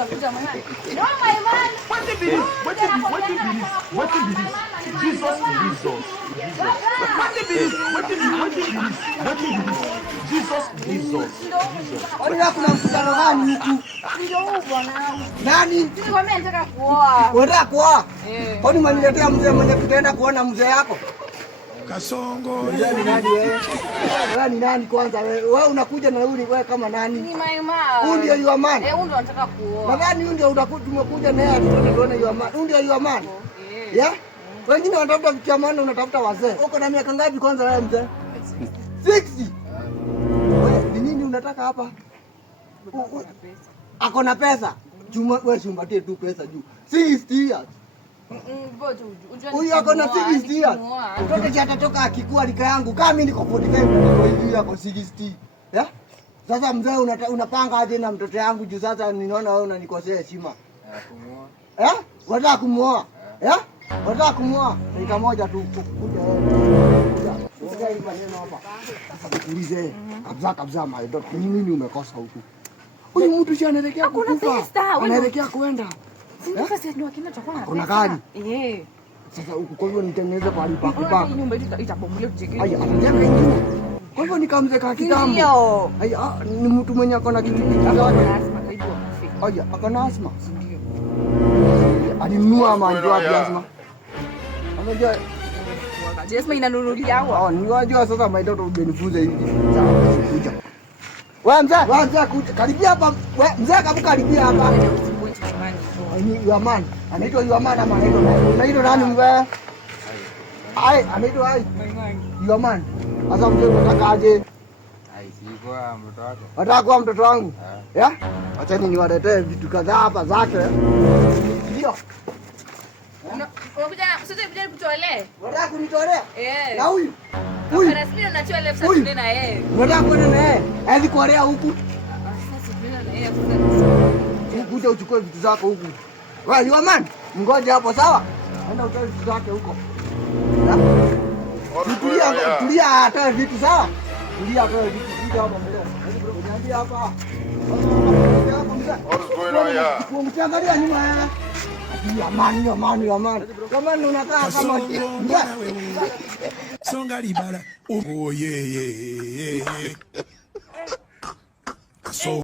kuja mwana. No my man. What did this? Jesus. Ona kuna mkutano gani huku? Ndio bwana. Nani? Nilikwambia nataka kuoa. Unataka kuoa? Kwani umeniletea mzee mwenye tutaenda kuona mzee yako? Kasongo. Ni nani wewe? Wewe ni nani kwanza wewe? Wewe unakuja na yule wewe kama nani? Ni my man. Huyu ndio your man. Huyu ndio nataka kuoa. Nadhani huyu ndio tumekuja naye tuone your man. Huyu ndio your man. Yeah? Wengine wanatafuta vitu maana unatafuta wazee. Uko na miaka ngapi kwanza wewe mzee? 60. Wewe ni nini unataka hapa? Ako na pesa. Juma wewe shumbatie tu pesa juu. 60 years. Huyu ako na 60 years. Mtoto cha atatoka akikua lika yangu. Kama mimi niko 45 ndio ako 60. Yeah? Sasa mzee unapanga aje na mtoto yangu juu sasa ninaona wewe unanikosea heshima. Eh? Wataka kumuoa? Eh? Wataka kumuoa? Dakika moja tu kuja wewe. Kuja hivi maneno hapa. Sasa nikuulize kabisa my daughter, ni nini umekosa huku? Huyu mtu si anaelekea kukufa. Anaelekea kuenda. Sasa sisi ndio kina chakula. Kuna gari. Sasa huku kwa hivyo nitengeneze pale pa kupaka. Nyumba itabomolewa tujenge. Aya, anajenga ingine. Kwa hivyo nikamze kama kitambo. Ndio. Aya, ni mtu mwenye akona kitu Aya, akona asma. Ndio. Alinunua manjo asma. Unajua Asma inanunulia hao. ni wajua sasa my daughter ungenifunza hivi kuja. Wewe mzee kuja. Karibia hapa. Wewe mzee kabuka karibia hapa. Ni Yaman. Anaitwa Yaman ama anaitwa nani mzee? Ai, anaitwa ai. Yaman. Sasa mzee unataka aje? Sikuwa mtoto wako. Nataka kuwa mtoto wangu. Yeah? Acha niwaletee vitu kadhaa hapa zake. Ndio. Unakuja sasa kuja kutolee. Unataka kunitolea? Na huyu. Hapana, sisi tunachua left side tuende na yeye. Unataka kwenda na yeye? Hadi Korea huku. Sasa tuende na yeye. Kuja uchukue vitu zako huku. Wewe Yaman, ngoja hapo sawa? Enda utoe vitu zake huko. Tulia atoe vitu sawa? Tulia atoe vitu kuja hapa mbele. Niambia hapa. Mkiangalia nyuma Yaman. Kama unakaa kama Songa libala. Oh yeah. So